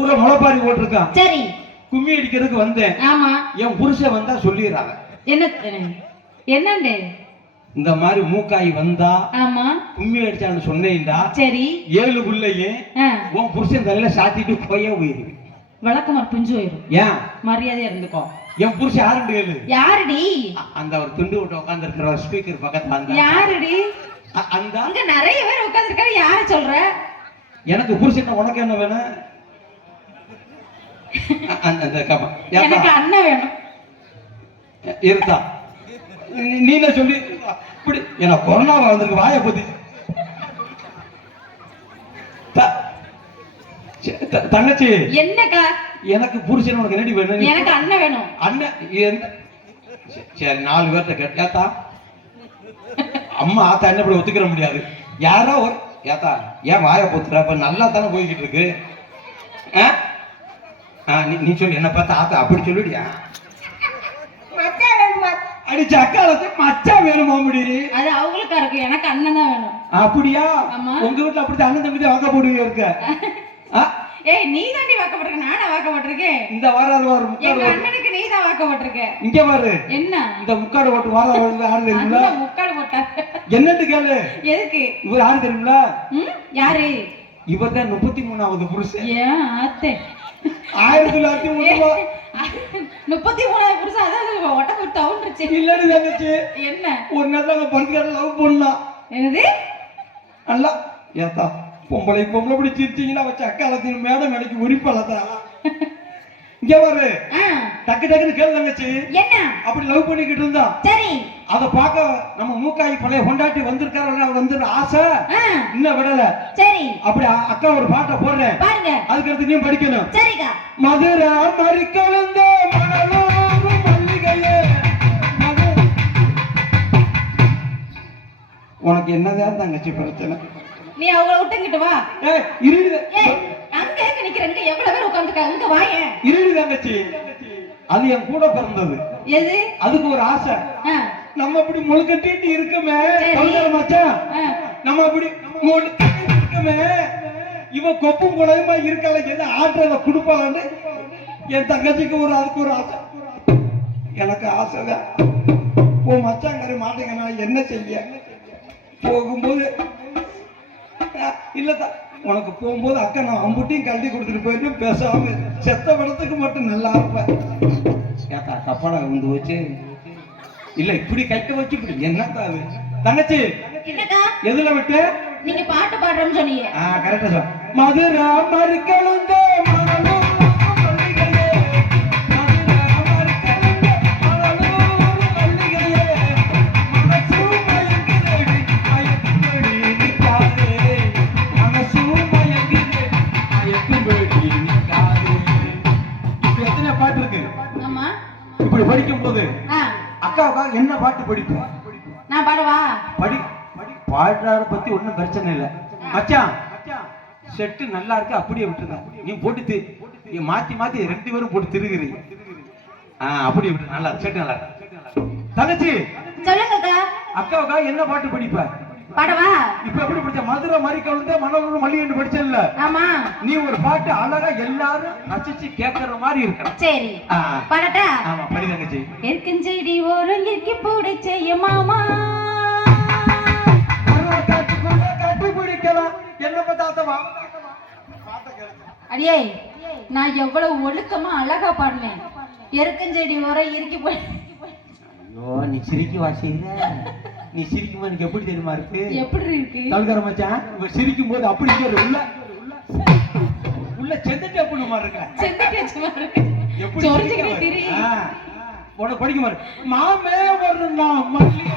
முளைப்பாரி போட்டிருக்கான். சரி, கும்மி அடிக்கிறதுக்கு வந்தேன். ஆமா, என் புருஷன் வந்தா சொல்லிடுறாங்க. என்னண்டு இந்த மாதிரி மூக்காய் வந்தா ஆமா கும்மி அடிச்சான்னு சொன்னேன்டா. சரி, 7 புள்ளையே உன் புருஷன் தலையில சாத்திட்டு போயே போயிரு. வழக்கமா பிஞ்சு போயிரும். ஏன் மரியாதையா இருந்துக்கோ. என் புருஷன் யாருன்னு கேளு. யாருடி? அந்த ஒரு துண்டு விட்டு உட்கார்ந்து இருக்கிற ஸ்பீக்கர் பக்கத்துல அந்த யாருடி? அந்த அங்க நிறைய பேர் உட்கார்ந்து இருக்காரு. யார சொல்ற? எனக்கு புருஷன் உனக்கு என்ன வேணும்? எனக்கு அண்ணன் வேணும். இருந்தா நீன சொல்லி இப்படி என்ன கொரோனா வந்திருக்கு வாய பத்தி தங்கச்சி. என்னக்கா? எனக்கு புருஷன் உனக்கு என்னடி வேணும்? எனக்கு அண்ணன் வேணும். அண்ணன் சரி 4 பேர்ட்ட கேட்டா அம்மா ஆத்தா என்ன இப்படி ஒத்துக்கிற முடியாது. யாரோ ஒரு ஏத்தா ஏன் வாய போத்துற? இப்ப நல்லா தானே போய்கிட்டு இருக்கு. நீ சொல்லி என்ன பார்த்தா ஆத்தா அப்படி சொல்லிடியா? அடிச்ச அக்காலத்து மச்சா வேணுமா முடியுது? அது அவங்களுக்கா இருக்கு. எனக்கு அண்ணன் தான் வேணும். அப்படியா? உங்க வீட்டுல அப்படித்தான் அண்ணன் தம்பி வாக்க போடுவீங்க இருக்க. ஏய், நீ தாண்டி வாக்கப்பட்டிருக்க, நானா வாக்கப்பட்டிருக்கேன். இந்த வாரம் எங்க அண்ணனுக்கு நீ தான் வாக்கப்பட்டிருக்க. இங்க பாரு என்ன இந்த முக்காடு போட்டு வாரம் யாரு தெரியுங்களா? முக்காடு போட்டாரு. என்னன்னு கேளு. எதுக்கு? இவர் யாரு தெரியுங்களா? யாரு? இவர் தான் 33வது புருஷன். ஏன் ஆத்தே 1933 33வது புருஷன். அதான் ஒட்டக்கு தவுண்டுச்சு. இல்லன்னு தங்கச்சி. என்ன ஒரு நேரத்துல பரிகார லவ் பண்ணலாம். என்னது? நல்லா ஏத்தா பொம்பளை இப்படி சிரிச்சீங்கன்னா வச்ச அக்காலத்தின் மேடம் மேடைக்கு உரிப்பாளதா. இங்க பாரு டக்கு டக்குன்னு கேளு தங்கச்சி. என்ன அப்படி லவ் பண்ணிக்கிட்டு இருந்தா சரி, அத பாக்க நம்ம மூக்காய் பழைய கொண்டாட்டி வந்திருக்காரு வந்து ஆசை இன்னும் விடல. சரி, அப்படி அக்கா ஒரு பாட்டை போடுறேன் பாருங்க. அதுக்கு அடுத்து நீ படிக்கணும். சரிக்கா. மதுரை மறிக்கொழுந்த மணலூர் மல்லிகையே. உனக்கு என்னதான் தங்கச்சி பிரச்சனை? நீ அவங்கள விட்டுங்கிட்டு வா. இருடி. அங்க நிக்கிறங்க எவ்வளவு பேர் உட்கார்ந்துருக்காங்க. அங்க வாயே. இருடி தங்கச்சி. அது என் கூட பிறந்தது. எது? அதுக்கு ஒரு ஆசை. நம்ம அப்படி முழுக்கட்டிட்டு இருக்குமே சொல்லுற மச்சான். நம்ம அப்படி முழுக்கட்டிட்டு இருக்குமே இவ கொப்பும் குழையுமா இருக்கல எது ஆற்றல கொடுப்பாங்கன்னு என் தங்கச்சிக்கு அதுக்கு ஒரு ஆசை. எனக்கு ஆசைதான். உன் மச்சாங்கரை மாட்டேங்க. நான் என்ன செய்ய? போகும்போது இல்லதான் உனக்கு போகும்போது அக்கா நான் அம்புட்டியும் கழட்டி கொடுத்துட்டு போயிட்டு பேசாம செத்த படத்துக்கு மட்டும் நல்லா இருப்பேன். ஏக்கா கப்படா வந்து வச்சு இல்ல இப்படி கட்ட வச்சு இப்படி என்னத்தான் அது தங்கச்சி? எதுல விட்டு நீங்க பாட்டு பாடுறோம்னு சொன்னீங்க. கரெக்டா சொல். மதுரை மறிக்கொழுந்த மணலூர் மல்லிகையே. இப்படி படிக்கும் போது அக்காவுக்காக என்ன பாட்டு படிப்பேன்? நான் பாடவா? பாடுறார பத்தி ஒண்ணும் பிரச்சனை இல்ல மச்சான். செட்டு நல்லா இருக்கு அப்படியே விட்டுருங்க. நீ போட்டு நீ மாத்தி 2 பேரும் போட்டு திருகுறீங்க. அப்படியே விட்டு நல்லா செட்டு நல்லா இருக்கு. தங்கச்சி சொல்லுங்க. அக்காவுக்காக என்ன பாட்டு படிப்ப? பாடவா? இப்ப எப்படி படிச்ச? மதுரை மறிக்கொழுந்த மணலூர் மல்லிகைன்னு படிச்சல்ல? ஆமா. நீ ஒரு பாட்டு அழகா எல்லாரும் ரசிச்சு கேட்கற மாதிரி இருக்கு. சரி, பாடட்டா? ஆமா, படி தங்கச்சி. எற்கஞ்செடி ஓரம் இறுக்கி பிடிச்ச மாமா கட்டி பிடிக்கலாம். என்ன பார்த்தாத்தவா அடியே, நான் எவ்வளவு ஒழுக்கமா அழகா பாடுனேன். எற்கஞ்செடி ஓரம் இறுக்கி போய். ஐயோ, நீ சிரிக்க வாசிங்க. நீ சிரிக்கும் போது எனக்கு எப்படி தெரியுமா இருக்கு? எப்படி இருக்கு? தல்கர மச்சான் சிரிக்கும் போது அப்படி உள்ள செந்துட்டு அப்படி மாதிரி இருக்க. செந்துட்டு வச்ச மாதிரி இருக்கு. எப்படி சொரிஞ்சிக்கிட்டே திரி. உனக்கு படிக்க மாதிரி மாமே ஒரு நான் மல்லிகை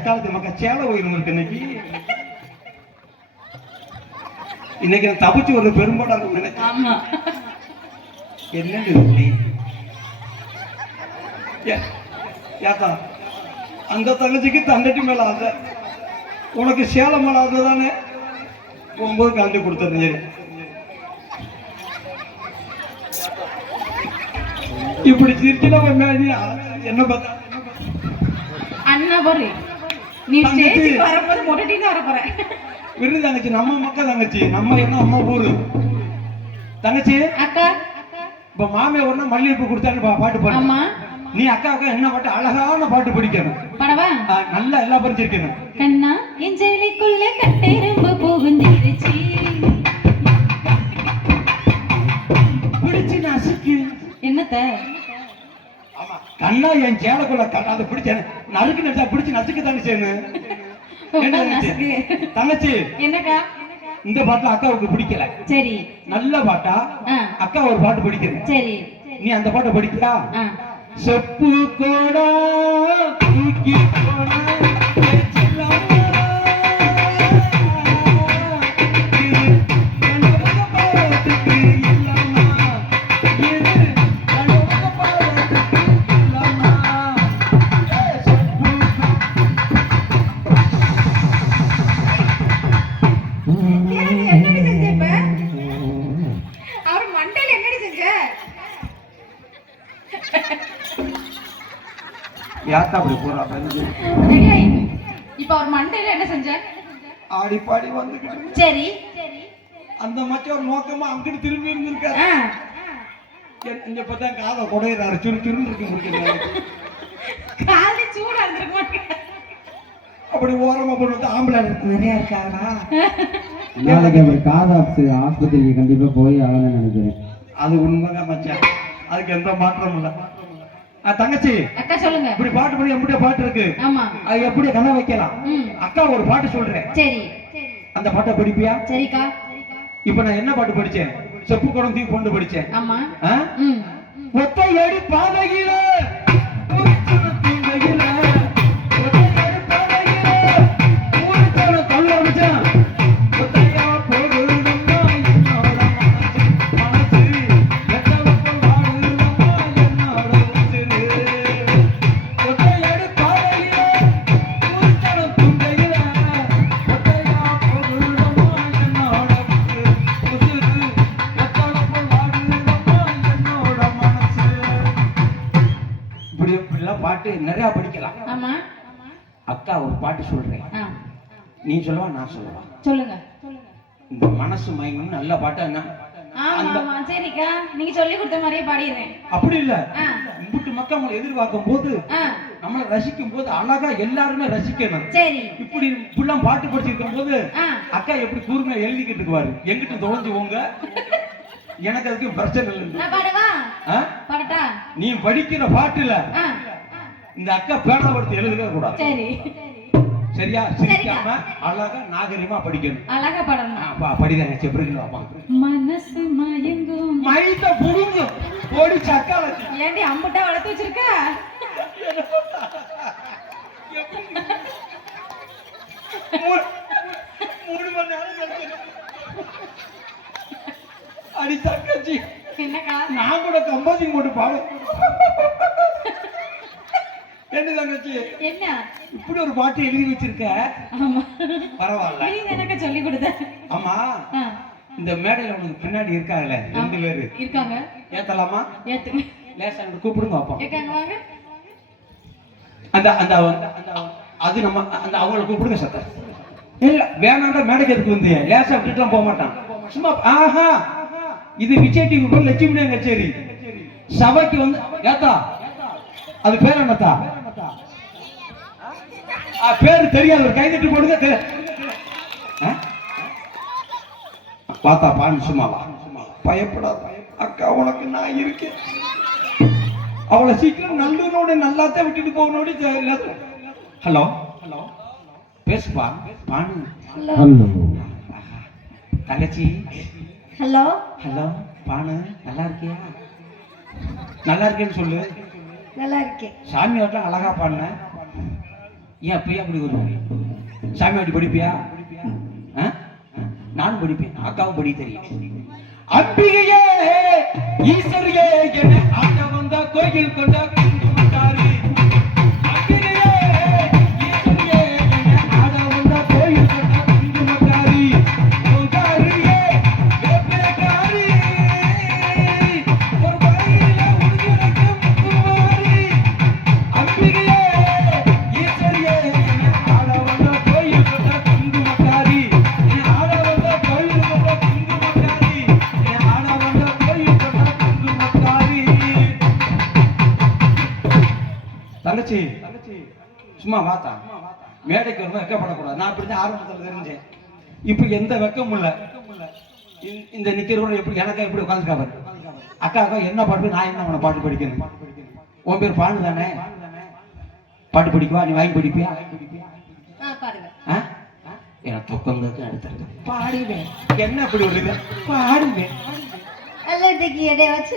சக்காலத்து மக்கள் சேலை உயிரும் இருக்கு இன்னைக்கு நான் தப்பிச்சு ஒரு பெரும்பாடா இருக்கும் எனக்கு. ஆமா என்னன்னு ஏத்தா அந்த தங்கச்சிக்கு தங்கச்சி மேல ஆசை, உனக்கு சேலம் மேல ஆசை தானே, போகும்போது கலந்து கொடுத்துருங்க. இப்படி சிரிச்சுனா என்ன பார்த்தா அண்ணா பாரு, நீ ஸ்டேஜுக்கு வரும்போது மொட்டடின்னு வர போற. விருது தங்கச்சி, நம்ம மக்கள் தங்கச்சி, நம்ம என்ன அம்மா ஊரு தங்கச்சி. அக்கா இப்ப மாமியா ஒண்ணு மல்லிகைப்பூ கொடுத்தாரு பாட்டு பாடு. ஆமா, நீ அக்காவுக்கு என்ன பாட்டு, அழகான பாட்டு படிக்கணும். படவா நல்லா எல்லா படிச்சிருக்கணும். கண்ணா என் ஜெயிலுக்குள்ள கட்டெரும்பு புகுந்திருச்சு, பிடிச்சு நசுக்கு. என்னத்த கண்ணா என் சேலைக்குள்ள அதை பிடிச்சேன் நறுக்கு நடிச்சா பிடிச்சு நசுக்கு தானே செய்யணும். தங்கச்சி என்னக்கா இந்த பாட்டுல அக்காவுக்கு பிடிக்கல. சரி, நல்ல பாட்டா அக்கா ஒரு பாட்டு பிடிக்கிறேன். சரி, நீ அந்த பாட்டை படிக்கிறா. செப்பு கோடா தூக்கி போனா யாத்தா அப்படி போறா. இப்ப அவர் மண்டையில என்ன செஞ்ச? ஆடி பாடி வந்துக்கிட்டு. சரி, அந்த மச்ச ஒரு நோக்கமா அங்கிட்டு திரும்பி இருந்திருக்காரு. இங்க பார்த்தா காதை குடையிறாரு, சுரு சுருன்னு இருக்கு. காது சூடா இருந்திருக்கும். அப்படி ஓரமா போட்டு ஆம்பளை நிறைய இருக்காரா? நாளைக்கு அவர் காது ஆஸ்பத்திரிக்கு கண்டிப்பா போய் ஆகணும்னு நினைக்கிறேன். அது உண்மைதான் மச்சான், அதுக்கு எந்த மாற்றமும் இல்லை. தங்கச்சி அக்கா சொல்லுங்க. இப்படி பாட்டு பண்ணி எப்படி பாட்டு இருக்கு. ஆமா, அது எப்படி கதை வைக்கலாம். அக்கா ஒரு பாட்டு சொல்றேன். சரி, அந்த பாட்டை படிப்பியா? சரிக்கா. இப்ப நான் என்ன பாட்டு படிச்சேன்? செப்பு குடம் தீ கொண்டு படிச்சேன். ஆமா, ஒத்தையடி பாதையில பாட்டு நிறைய படிக்கலாம். ஆமா, அக்கா ஒரு பாட்டு சொல்றேன். நீ சொல்லவா நான் சொல்லவா? சொல்லுங்க. இந்த மனசு மயங்கும் நல்ல பாட்டு என்ன? ஆமா சரிக்கா, நீங்க சொல்லி கொடுத்த மாதிரியே பாடிடுறேன். அப்படி இல்ல, இம்புட்டு மக்கள் நம்மளை எதிர்பார்க்கும் போது, நம்மளை ரசிக்கும் போது அழகா எல்லாருமே ரசிக்கணும். சரி, இப்படி இப்படிலாம் பாட்டு படிச்சிருக்கும் போது அக்கா எப்படி கூர்மையா எழுதிக்கிட்டு இருக்குவாரு. எங்கிட்ட தொலைஞ்சு போங்க, எனக்கு அதுக்கு பிரச்சனை இல்லை. நீ படிக்கிற பாட்டுல இந்த அக்கா பேனாபடுத்தி எழுதவே கூடாது. சரி, சரியா? சிரிக்காம அழகா நாகரிகமா படிக்கணும். அழகா படணும். படிதாங்க செப்ரிக்கணும். அப்பா மனசு மயங்கும் மைத புடுங்கு ஓடி சக்காலத்தி. ஏண்டி அம்பட்டா வளர்த்து வச்சிருக்க? மூணு மணி நேரம் அடி தங்கச்சி. என்னக்கா? நான் கூட கம்போசிங் போட்டு பாடு. என்ன தங்கச்சி, என்ன இப்படி ஒரு பாட்டு எழுதி வச்சிருக்க? ஆமா, பரவாயில்ல, நீங்க எனக்கு சொல்லி கொடுத்த. ஆமா, இந்த மேடையில உனக்கு பின்னாடி இருக்காங்கல்ல 2 பேரு இருக்காங்க. ஏத்தலாமா? ஏத்துங்க. லேசா கூப்பிடுங்க அப்பா. ஏக்காங்க வாங்க. அந்த அந்த அது நம்ம அந்த அவங்கள கூப்பிடுங்க சத்தம். இல்ல வேணாண்டா, மேடைக்கு எதுக்கு வந்து லேசா விட்டுட்டுலாம் போக மாட்டான். சும்மா ஆஹா, இது விஜய் டிவி போல லட்சுமி கச்சேரி சபைக்கு வந்து ஏத்தா. அது பேர் என்னத்தா? பேரு தெரியாது, ஒரு கைதட்டி போடுங்க. பார்த்தா பான்னு சும்மாவா? பயப்படாத அக்கா, உனக்கு நான் இருக்கேன். அவளை சீக்கிரம் நல்லோட நல்லாத்தான் விட்டுட்டு போகணும். ஹலோ ஹலோ, பேசுப்பா பானு. தங்கச்சி. ஹலோ ஹலோ பானு, நல்லா இருக்கியா? நல்லா இருக்கேன்னு சொல்லு. நல்லா இருக்கேன். சாமி வாட்டலாம் அழகா பாடுன. ஏன் அப்பயே அப்படி வரும்? சாமி அப்படி படிப்பியா? நானும் படிப்பேன், அக்காவும் படி தெரியும். அம்பிகையே ஈஸ்வரியே என ஆட வந்த கோயில் கொண்ட குங்குமக்காரி. அம்பிகையே ஈஸ்வரியே என ஆட வந்த கோயில் கொண்ட குங்குமக்காரி. ஓங்காரியே வேப்பிலைக்காரி, ஒரு வரையிலே உடுக்கி முத்துமாரி. அம்பிகையே ஈஸ்வரியே என ஆட வந்த கோயில் கொண்ட குங்குமக்காரி. ஆட வந்த கோயில் கொண்ட குங்குமக்காரி. ஆட வந்த கோயில் கொண்ட குங்குமக்காரி. தங்கச்சி சும்மா வாத்தா, மேடைக்கு வரும்போது வெக்கப்படக்கூடாது. நான் இப்படிதான் ஆரம்பத்தில் தெரிஞ்சேன். இப்ப எந்த வெக்கமும் இல்ல. இந்த நிக்கிறவங்க எப்படி எனக்கா எப்படி உட்காந்துருக்காரு. அக்கா என்ன பாட்டு, நான் என்ன உன பாட்டு படிக்கணும்? உன் பேர் பாண்டு தானே? பாட்டு படிக்குவா? நீ வாங்கி படிப்பியா? எனக்கு தூக்கம் தான் எடுத்துருக்க. பாடுவேன். என்ன அப்படி ஒரு பாடுவேன்.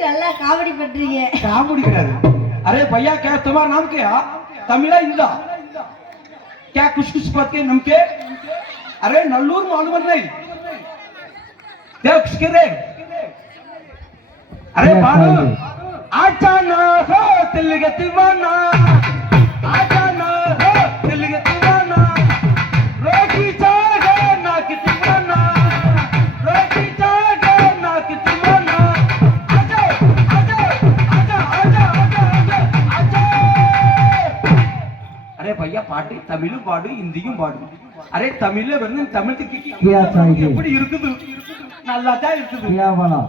நல்லா காமெடி பண்றீங்க. காமெடி கிடையாது. अरे भैया क्या तुम्हारा नाम क्या? तमिला इंदा क्या कुछ कुछ बात के नाम के? अरे नल्लूर मालूम नहीं देख किसके रे? अरे बाबू आजा ना हो दिल के दीवाना, आजा ना हो दिल के दीवाना, रोकी जागे ना कि दीवाना, रोकी जागे ना कि दीवाना. आजा आजा आजा आजा आजा. अरे भैया பாட்டு தமிழும் பாடு, இந்தியும் பாடு. அரே தமிழ்ல வந்து தமிழுக்கு எப்படி இருக்குது? நல்லா தான் இருக்குது. क्या वाला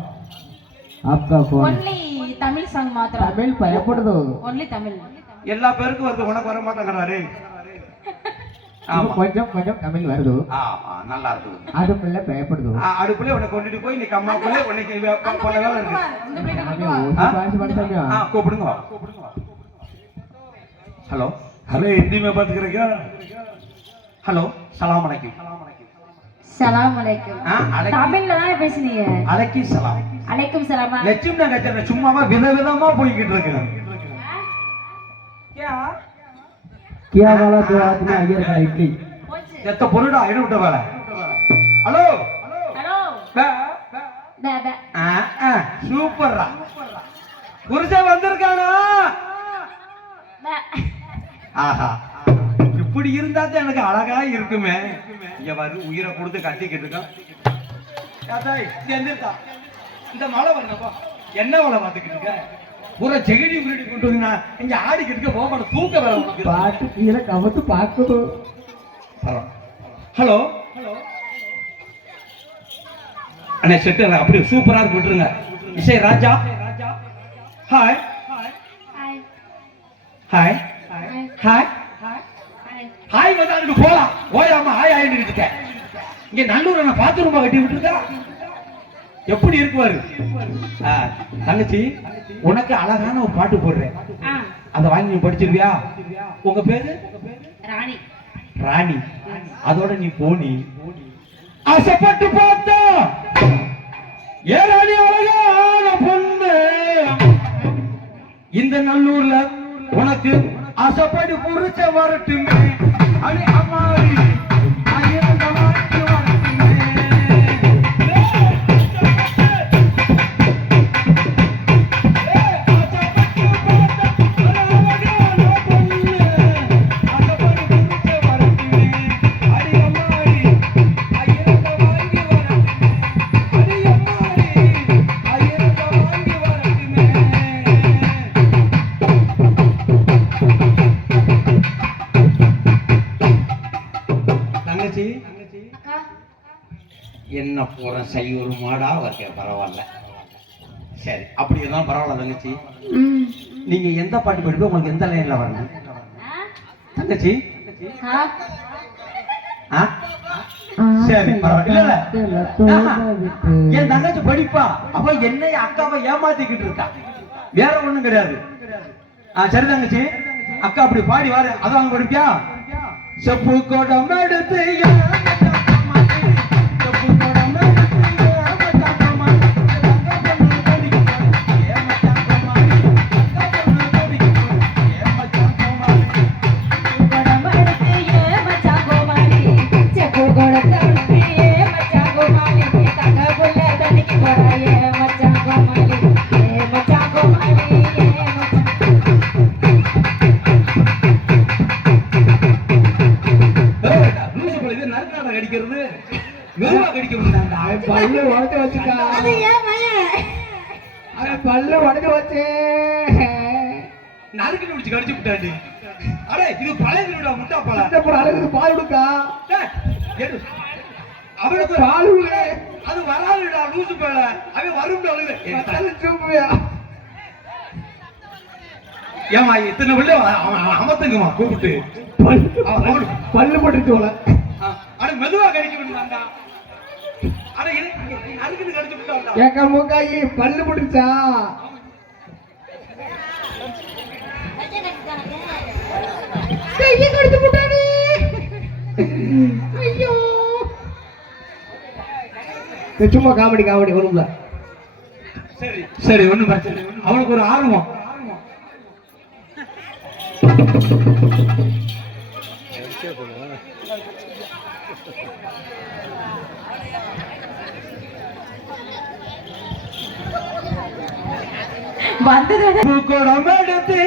आपका फोन? ஒன்லி தமிழ் சாங் மாத்திரம். தமிழ் பயப்படுதோ? ஒன்லி தமிழ். எல்லா பேருக்கும் வருது, உனக்கு வர மாட்டேங்கிறாரு. கொஞ்சம் கொஞ்சம் தமிழ் வருது. ஆமா நல்லா இருக்குது. அதுக்குள்ள பயப்படுதோ? அடுப்புல உன்னை கொண்டுட்டு போய் நீ கம்மாக்குள்ள உனக்கு போன வேலை இருக்கு. கூப்பிடுங்க வா. हेलो हेलो, हिंदी में बात करेगा? हेलो सलाम अलैकुम. சலாம் அலைக்கும். தமிழ்ல தானே பேசுனீங்க? அலைக்கும் சலாம். அலைக்கும் சலாமா. லட்சுமி நகர் சும்மாவா விதவிதமா போய்கிட்டு இருக்கு. क्या वाला दो आदमी अय्यर का इडली எத்த பொருடா இடு விட்ட வேலை. Hello hello. சூப்பர்ரா. புருஷன் வந்திருக்கானா? ஆஹா, இப்படி இருந்தா தான் எனக்கு அழகா இருக்குமே. இங்க வரு உயிரை கொடுத்து கட்டிக்கிட்டு இருக்கான். இந்த மழை வரப்பா என்ன மழை பார்த்துக்கிட்டு இருக்க? பூரா செகிடி உருடி கொண்டு வந்து இங்க ஆடிக்கிட்டு இருக்க. போக மாட்டேன், தூக்க வேற உனக்கு. பாட்டு கீழே கவத்து பார்க்குது. ஹலோ அண்ணே செட்டு அப்படி சூப்பரா இருக்கு, விட்டுருங்க. இசை ராஜா. ஹாய் ஹாய் ஹாய் ஹாய் வந்தாண்டு போலாம். ஓயாம ஹாய் ஹாய் இருக்க. இங்க நல்லூர் நான் பாத்ரூம் கட்டி விட்டுருக்கா. எப்படி இருக்குவாரு தங்கச்சி? உனக்கு அழகான ஒரு பாட்டு போடுறேன், அதை வாங்கி நீ படிச்சிருவியா? உங்க பேரு ராணி. ராணி. அதோட நீ போனி ஆசைப்பட்டு பார்த்தா ஏ ராணி அழகான பொண்ணு இந்த நல்லூர்ல உனக்கு ஆசைப்படி புரிச்ச வரட்டுமே. அடி அம்மாடி ஆயிரந்த வாழ்க்கை வரட்டுமே. என்ன போற செய்யூர் மாடா வைக்க பரவாயில்ல. சரி, அப்படி இருந்தாலும் பரவாயில்ல தங்கச்சி. நீங்க எந்த பாட்டு படிப்போ உங்களுக்கு எந்த லைன்ல வரணும் தங்கச்சி? சரி பரவாயில்ல. என் தங்கச்சி படிப்பா. அவ என்னை அக்காவை ஏமாத்திக்கிட்டு இருக்கா, வேற ஒண்ணும் கிடையாது. சரி தங்கச்சி, அக்கா அப்படி பாடி வாரு. அதான் படிப்பியா? செப்பு கோடம் எடுத்து படம் எடுத்து பல்லு உடஞ்சு வச்சு நறுக்கு முடிச்சு கடிச்சு விட்டாண்டி. அடே இது பழைய வீடா முட்டா பழம். அப்புறம் அழகு பால் கொடுக்கா அவனுக்கு பால் அது வராதுடா லூசு பேல. அவன் வரும்டா அழுகு. ஏமா இத்தனை பிள்ளை அமத்துங்கம்மா கூப்பிட்டு பல்லு போட்டுச்சு போல. அட மெதுவா கடிக்க வேண்டாம்டா. அட நறுக்குன்னு கடிச்சு விட்டான்டா. ஏக்கா மூக்காயி பல்லு போட்டுச்சா? கையை கடிச்சு போட்டானே. ஐயோ சும்மா காமெடி ஒண்ணுல. சரி சரி ஒண்ணும் பிரச்சனை. அவனுக்கு ஒரு ஆர்வம். வந்தது குடம் எடுத்து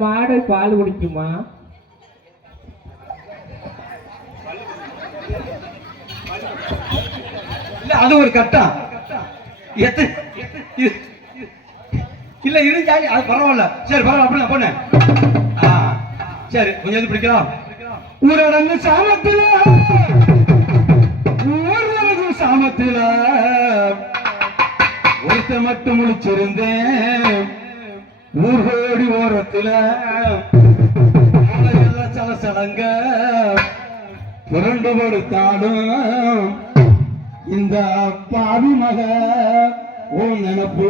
மாடு பால் குடிக்குமா? இல்ல அது ஒரு கட்டம். இல்ல இது ஜாலி. அது பரவாயில்ல. சரி பரவாயில்ல. அப்படின்னா பண்ணு. சரி கொஞ்சம் இது பிடிக்கலாம். ஊரடங்கு சாமத்தில ஊர்வலகு சாமத்தில ஒருத்த மட்டும் முழிச்சிருந்தேன். ஊர்கோடி ஓரத்துல எல்லாம் சலசலங்க புரண்டு கொடுத்தாலும் இந்த பாவி மக ஓ நினப்பு.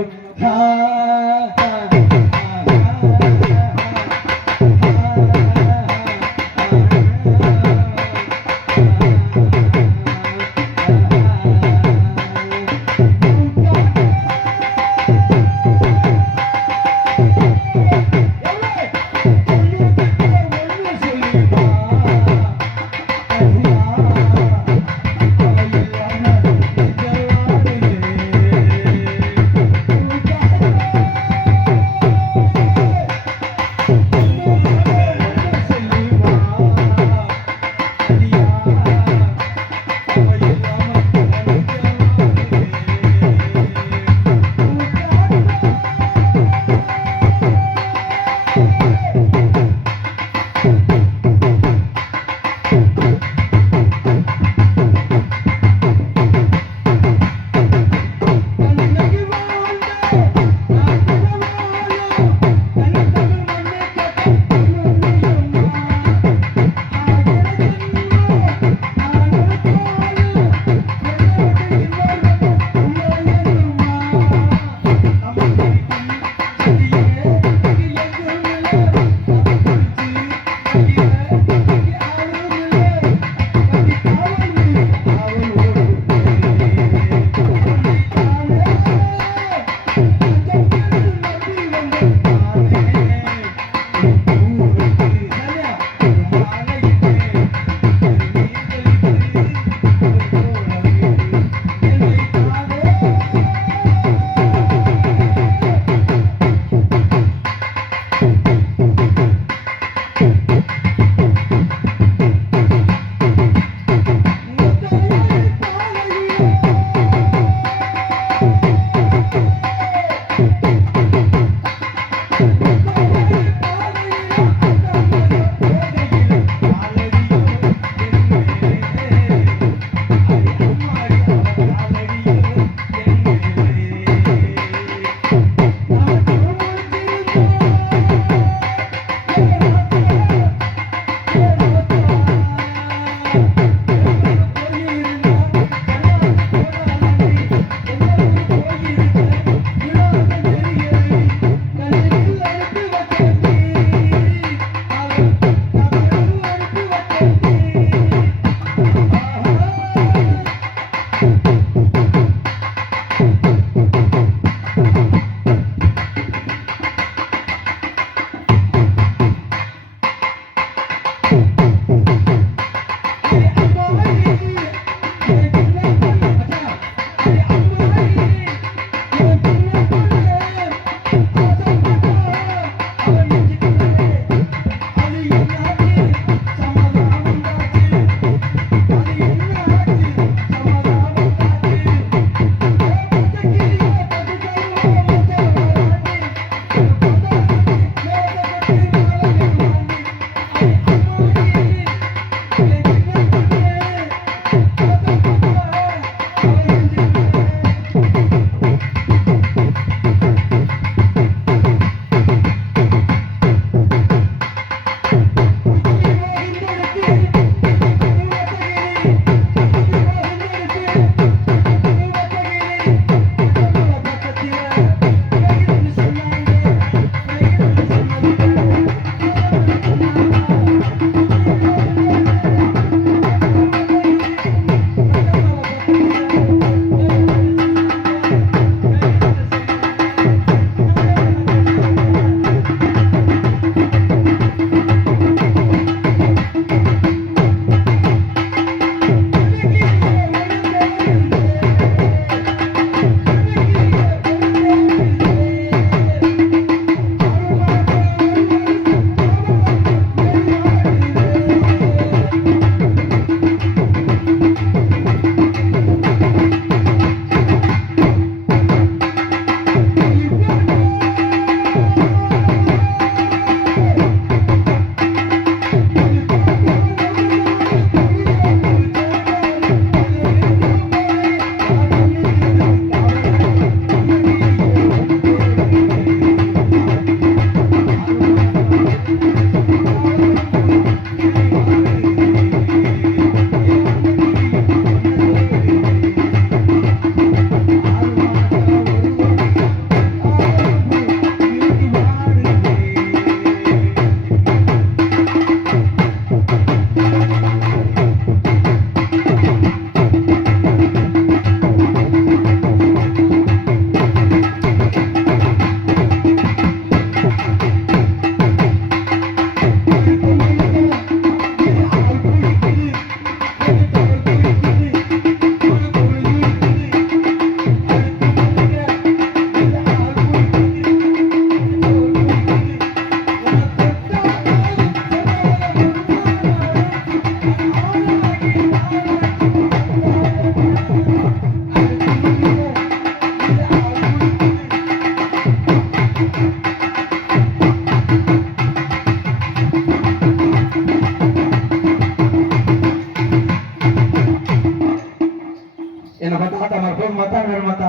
என்ன பார்த்தா ஆத்தா மாதிரி போதும் மாத்தா வேணும் மாத்தா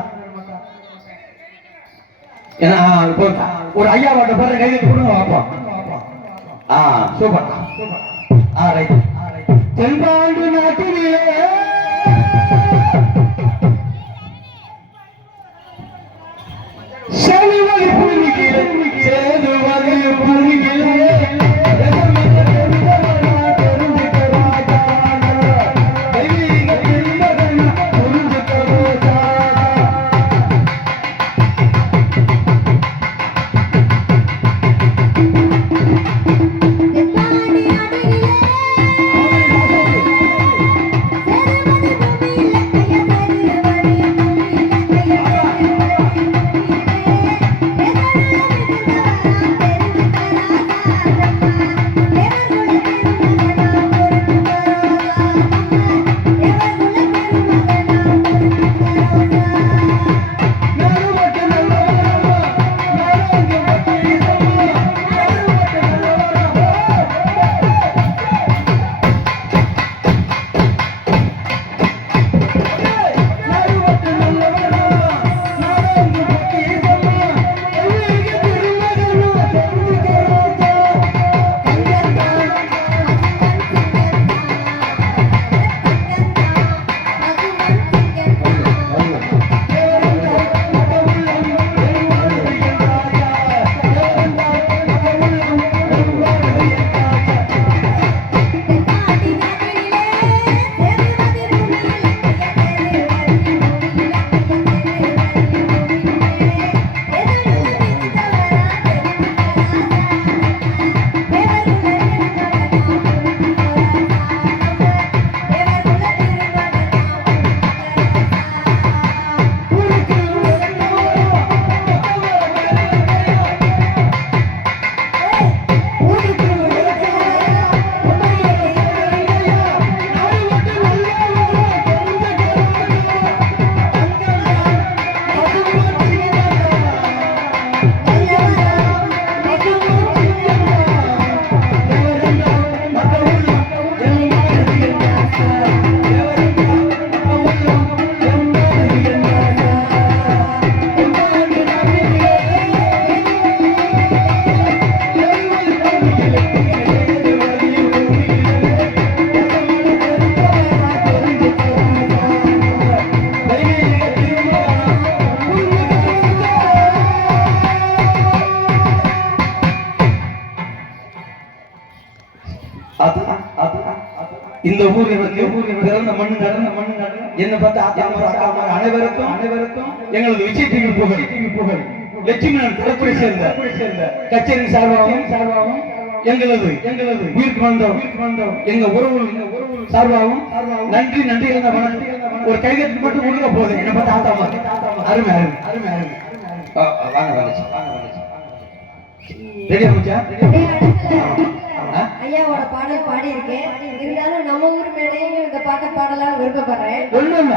ஏன்னா போதா ஒரு ஐயா வாட்ட போற கைது கொடுங்க பார்ப்போம் சூப்பர் ரைட் தென்பாண்டு நாட்டிலே செல்வதி புரிகிறே சேதுவதி புரிகிறே இந்த ஊர் எனக்கு பிறந்த மண்ணு என்ன பார்த்து அக்கா அனைவருக்கும் எங்களது விஜய் டிவி புகழ் லட்சுமணன் தலைப்புரை சேர்ந்த கச்சேரி சார்பாகவும் எங்களது உயிருக்கு வந்தோம் எங்க உறவு சார்பாகவும் நன்றி இருந்த வணக்கம் ஒரு கைகட்டி மட்டும் கொடுக்க போகுது என்ன பார்த்து ஆத்தா மாதிரி அருமை வாங்க ரெடியா முடிச்சா ஐயாவோட பாடல் பாடி இருக்கேன். இருந்தாலும் நம்ம ஊர் மேடையும் இந்த பாட்டை பாடலாம்னு விருப்பப்படுறேன். ஒண்ணும் இல்ல